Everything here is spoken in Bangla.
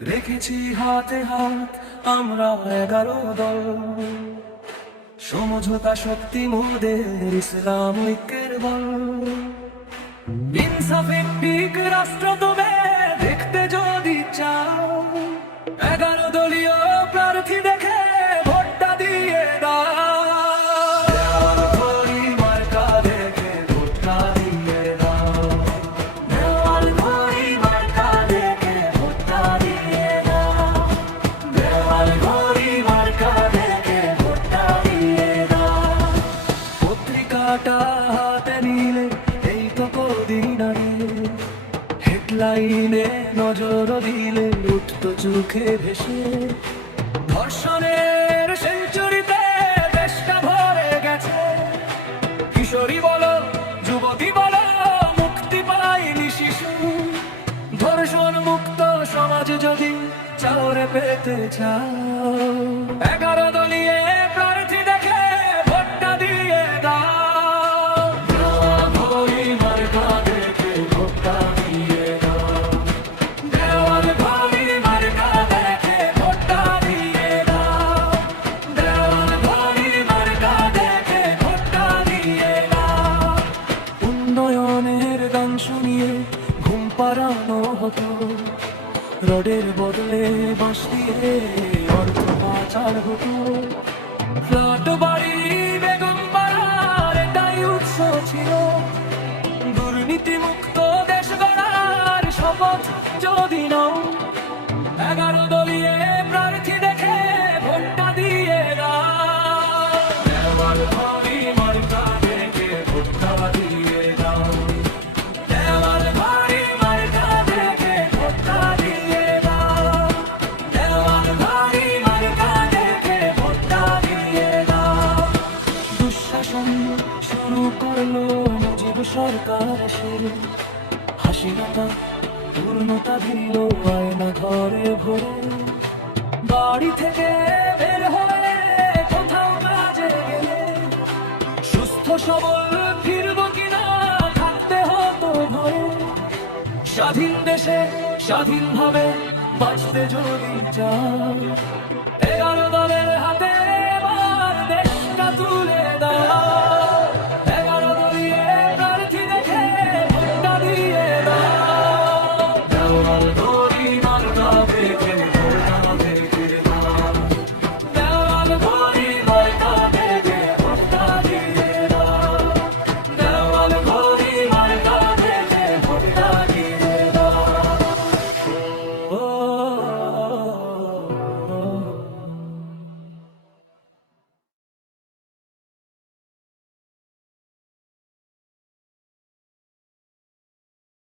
রেখেছি হাতে হাত আমরা 11 দল, সমঝোতা শক্তি মোদের ইসলাম ঐক্যের বল। ইনসাফিক রাষ্ট্র তবে দেখতে যদি চাও, 11 দলীয় প্রার্থী দেখে ভোটটা দিয়ে দাও। দেওয়াল ঘড়ি মার্কা দেখে ভোটটা দিয়ে দাও। দেওয়াল ঘড়ি মার্কা দেখে ভোটটা দিয়ে দাও। দেওয়াল ঘড়ি মার্কা দেখে ভোটটা দিয়ে দাও। পত্রিকাটা হাতে নিলে এই তো কদিন আগে হেডলাইনে নজর দিলে উঠতো চোখে ভেসে, ধর্ষণের সেঞ্চুরিতে দেশটা ভরে গেছে। কিশোরী বলো যুবতী বলো মুক্তি পায়নি শিশু, ধর্ষণ মুক্ত সমাজ যদি চাওরে পেতে চাও, 11 দলীয় প্রার্থী দেখে ভোটটা দিয়ে দাও। দেওয়াল ঘড়ি মার্কা দেখে ভোটটা দিয়ে দাও। দেওয়াল ঘড়ি মার্কা দেখে ভোটটা দিয়ে দাও। দেওয়াল ঘড়ি মার্কা দেখে ভোটটা দিয়ে দাও। উন্নয়নের গান শুনিয়ে ঘুম পাড়ানো হতো, রোডের বদলে বাঁশ দিয়ে অর্থ পাচার হতো। ফ্ল্যাট বাড়ি বেগম পাড়ার এটাই উৎস ছিল, দুর্নীতি মুক্ত দেশ গড়ার শপথ যদি নাও, 11 দলীয় প্রার্থী দেখে ভোটটা দিয়ে দাও। দেওয়াল ঘড়ি মার্কা দেখে ভোটটা দিয়ে দাও। দেওয়াল ঘড়ি মার্কা দেখে ভোটটা দিয়ে দাও। দেওয়াল ঘড়ি মার্কা দেখে ভোটটা দিয়ে দাও। দুঃশাসন শুরু করলো মুজিব সরকার এসে, হাসিনাটা পূর্ণতা দিল আয়না ঘরে ভরে। বাড়ি থেকে বের হয়ে কোথাও কাজে গেলে সুস্থ সবল ফিরবো কিনা থাকতে হতো ভয়ে। স্বাধীন দেশে স্বাধীনভাবে বাঁচতে যদি চাও, 11 দলের হাতে